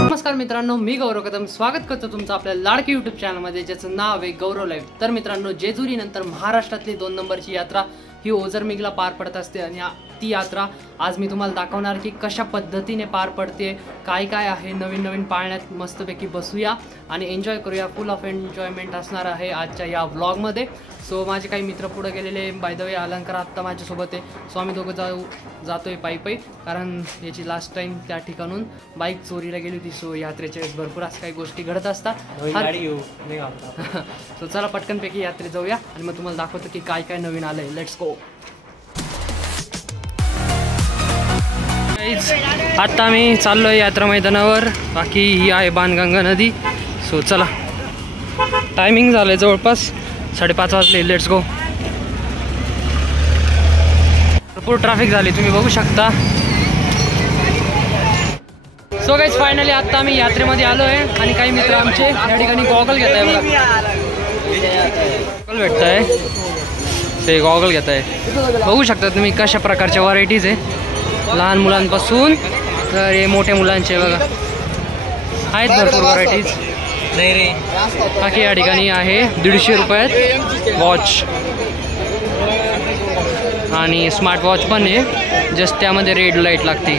नमस्कार मित्रांनो, मी गौरव कदम स्वागत करतो तुमचं आपल्या लाडकी यूट्यूब चॅनलमध्ये, ज्याचं नाव आहे गौरव लाईव्ह। तर मित्रांनो, जेजुरी नंतर महाराष्ट्रातली 2 नंबरची यात्रा ही ओझरमेघला पार पडत असते आणि ती यात्रा आज मी तुम्हाला दाखवणार की कशा पद्धतीने पार पडते, काय काय आहे नवीन नवीन पाळण्यात। मस्तपैकी बसूया आणि एन्जॉय करूया। फुल ऑफ एन्जॉयमेंट असणार आहे आजच्या या व्लॉगमध्ये। सो माझे काही मित्र पुढे गेलेले, बाय द वे अलंकार आत्ता माझ्यासोबत आहे। सो आम्ही दोघं जातोय पायी पायी, कारण याची लास्ट टाइम त्या ठिकाणून बाईक चोरीला गेली होती। सो यात्रेच्या वेळेस भरपूर असं काही गोष्टी घडत असतात। सो चला पटकनपैकी यात्रेत जाऊया आणि मग तुम्हाला दाखवतो की काय काय नवीन आलंय। Let's go. आता आम्ही चाललोय यात्रा मैदानावर, बाकी ही आहे बाणगंगा नदी। सो चला, टायमिंग झालंय जवळपास 5:30 वाजले। Let's go. भरपूर ट्रॅफिक झाली, तुम्ही बघू शकता। सो गाइस, फायनली आता आम्ही यात्रेमध्ये आलो आहे आणि काही मित्र आमचे या ठिकाणी गॉगल घेत आहे। बघा, गॉगल भेटत आहे, ते गॉगल घेत आहे। बघू शकता तुम्ही कशा प्रकारच्या व्हरायटीज आहे, लहान मुलांपासून तर हे मोठ्या मुलांचे बघा आहेत भरपूर व्हरायटीज। नाही रे, बाकी या ठिकाणी आहे 150 रुपयात वॉच आणि स्मार्ट वॉच पण आहे, जस्ट त्यामध्ये रेड लाईट लागते।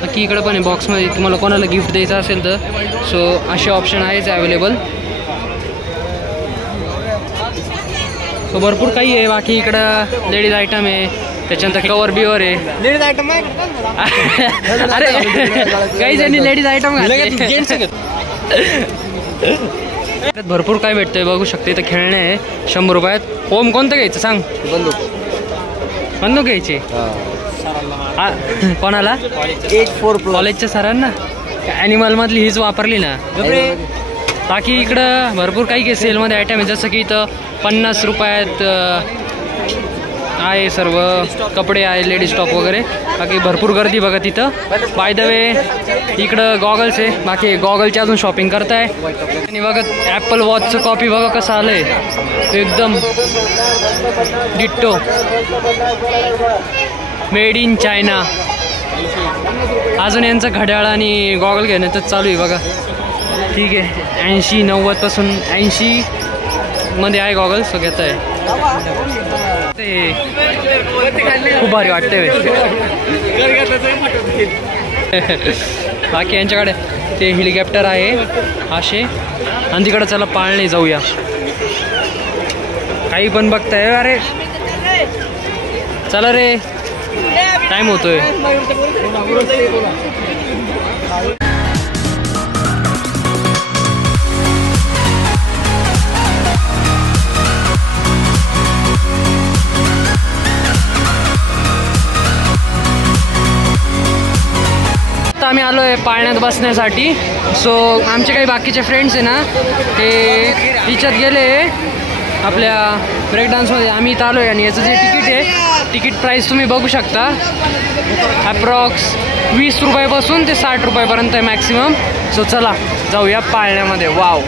बाकी इकडं पण आहे बॉक्समध्ये, तुम्हाला कोणाला गिफ्ट द्यायचं असेल तर सो असे ऑप्शन आहेच अवेलेबल। सो भरपूर काही आहे। बाकी इकडं लेडीज आयटम आहे, त्याच्यानंतर कवर बिवर आहे। लेडीज आयटम आहे अरे काही जणी लेडीज आयटम भरपूर काय भेटतंय बघू शकते। इथं खेळणे आहे 100 रुपयात। होम कोणतं घ्यायचं सांग? बंदूक घ्यायची कोणाला? कॉलेजच्या सरांना। ॲनिमल मधली हीच वापरली ना। बाकी इकडं भरपूर काही सेलमध्ये आयटम आहे, जसं की इथं 50 रुपयात आहे सर्व कपडे आहे, लेडीज टॉप वगैरे। बाकी भरपूर गर्दी बघा तिथं। बाय द वे इकडं गॉगल्स आहे, बाकी गॉगलची अजून शॉपिंग करताय। आणि बघा ॲपल वॉचचं कॉपी बघा कसं आलंय, एकदम डिट्टो, मेड इन चायना। अजून यांचं घड्याळ आणि गॉगल घेण्यातच चालू आहे बघा। ठीक आहे, 80-90 पासून 80 मध्ये आहे गॉगल। सो घेत आहे ते, खूप भारी वाटते। बाकी यांच्याकडे ते हेलिकॉप्टर आहे असे, आणि तिकडे चला पाळणे जाऊया। काही पण बघताय, अरे चला रे, टाइम होतोय। आम्ही आलो आहे पाळण्यात बसण्यासाठी। सो आमचे काही बाकीचे फ्रेंड्स आहे ना, ते हिच्यात गेले आपल्या ब्रेक डान्समध्ये। आम्ही इथं आलो आहे आणि याचं जे तिकीट आहे, तिकीट प्राईस तुम्ही बघू शकता, अप्रॉक्स 20 रुपयापासून ते 60 रुपयापर्यंत आहे मॅक्सिमम। सो चला जाऊया पाळण्यामध्ये। वाव,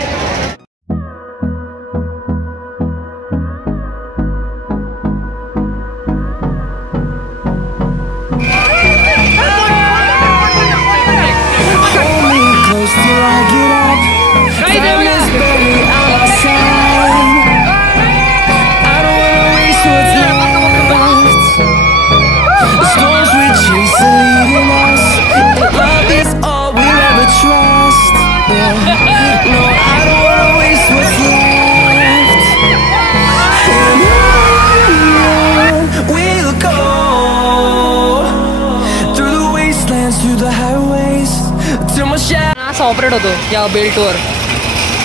असा ऑपरेट होतो या बेल्टवर।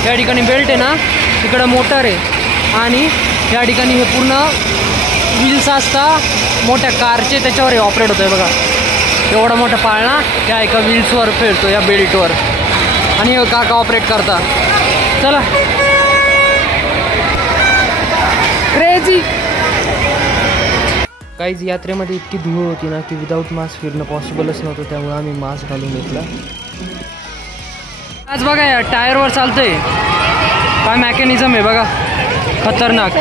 या ठिकाणी बेल्ट आहे ना, इकडं मोटर आहे आणि या ठिकाणी हे पूर्ण व्हील्स असतात मोठ्या कारचे, त्याच्यावर हे ऑपरेट होतोय बघा। एवढा मोठा पाळणा या एका व्हील्सवर फिरतो या बेल्टवर, आणि काका ऑपरेट करता। चला, क्रेझी। काहीच यात्रेमध्ये इतकी धूळ होती ना की विदाऊट मास्क फिरणं पॉसिबलच नव्हतं, त्यामुळे आम्ही मास्क घालून घेतला। आज बघा या टायरवर चालतंय, काय मेकॅनिझम आहे बघा, खतरनाक.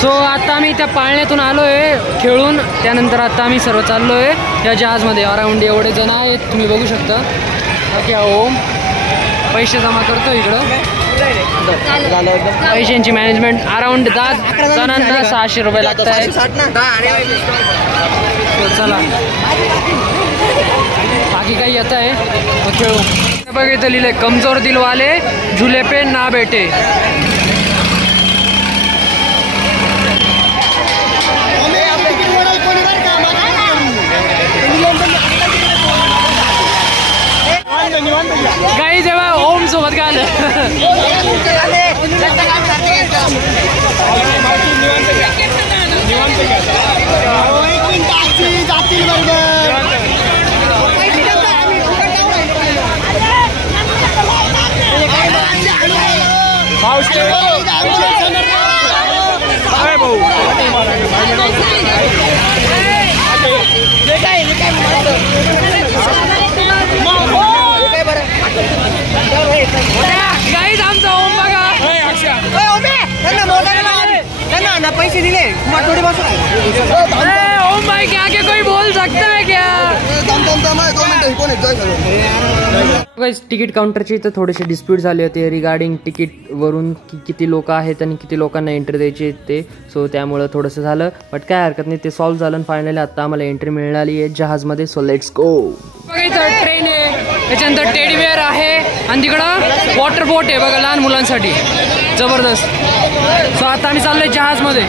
सो आता आम्ही त्या पाळण्यातून आलो आहे खेळून, त्यानंतर आता आम्ही सर्व चाललो आहे या जहाजमध्ये. अराउंड एवढे जण आहेत, तुम्ही बघू शकता. बाकी ओम पैसे जमा करतो इकडं. पैशांची मॅनेजमेंट अराउंड 10 जणांना 600 रुपये लागत आहेत. चला बाकी काही येत आहे मग खेळू. बघ इथं लिहिले कमजोर दिल वाले झुले पे ना बैठे. काही जेव्हा ओम सोबत काय आलं गाईज आमचा ओम बघा. पैसे दिले ओम भाई क्या के कोई बोल सकता है क्या. तिकीट काउंटरची इथं थोडेसे डिस्प्यूट झाले होते रिगार्डिंग तिकीट वरून किती लोक आहेत आणि किती लोकांना एंट्री द्यायची ते. सो त्यामुळं थोडंसं झालं, बट काय हरकत नाही, ते सॉल्व्ह झालं. फायनली आता आम्हाला एंट्री मिळाली आहे जहाजमध्ये. So let's go. बघा इथं ट्रेन आहे, त्याच्यानंतर टेडीवेअर आहे आणि तिकडं वॉटर बोट आहे बघा लहान मुलांसाठी, जबरदस्त. सो आता आम्ही चाललोय जहाजमध्ये.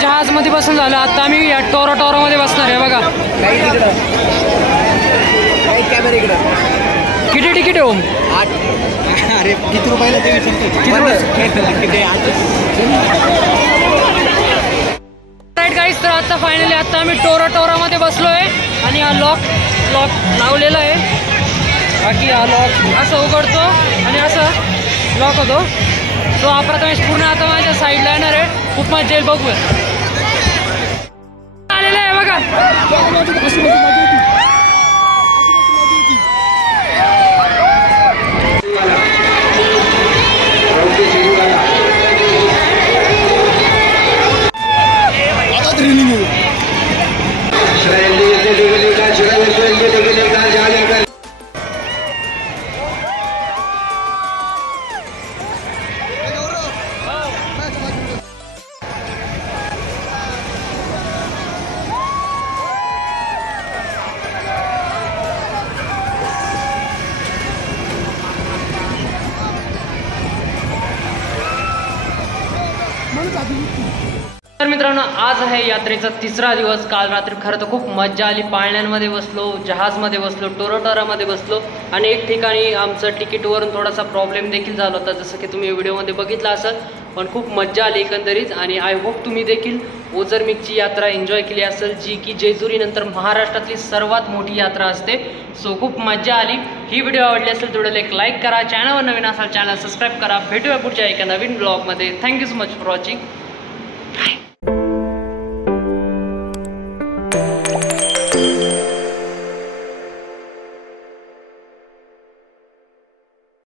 जहाजमध्ये बसून झालं, आता आम्ही या टोरा मध्ये बसणार आहे बघा. किती तिकीट आहे ओम? 8. अरे किती रुपयाला ते राईट गाईस. तर आता फायनली आता आम्ही टोरा मध्ये बसलोय आणि हा लॉक लावलेला आहे. बाकी हा लॉक असं उघडतो आणि असं लॉक होतो. तो हा प्रथमेश पूर्ण आता माझ्या साईडला येणार आहे. खूप मजा येईल, बघूया. आलेला आहे बघा. तर मित्रांनो, आज आहे यात्रेचा 3रा दिवस. काल रात्री खरं तर खूप मज्जा आली. पाळण्यांमध्ये बसलो, जहाजमध्ये बसलो, टोरामध्ये बसलो आणि एक ठिकाणी आमचं तिकीटवरून थोडासा प्रॉब्लेम देखील झाला होता, जसं की तुम्ही व्हिडिओमध्ये बघितलं असेल. पण खूप मज्जा आली एकंदरीत आणि आय होप तुम्ही देखील ओझरमिकची यात्रा एन्जॉय केली असेल, जी की जेजुरीनंतर महाराष्ट्रातली सर्वात मोठी यात्रा असते. सो खूप मज्जा आली. ही व्हिडिओ आवडली असेल तर व्हिडिओला एक लाईक करा, चॅनलवर नवीन असाल चॅनल सबस्क्राईब करा. भेटूया पुढच्या एका नवीन ब्लॉगमध्ये. Thank you so much for watching.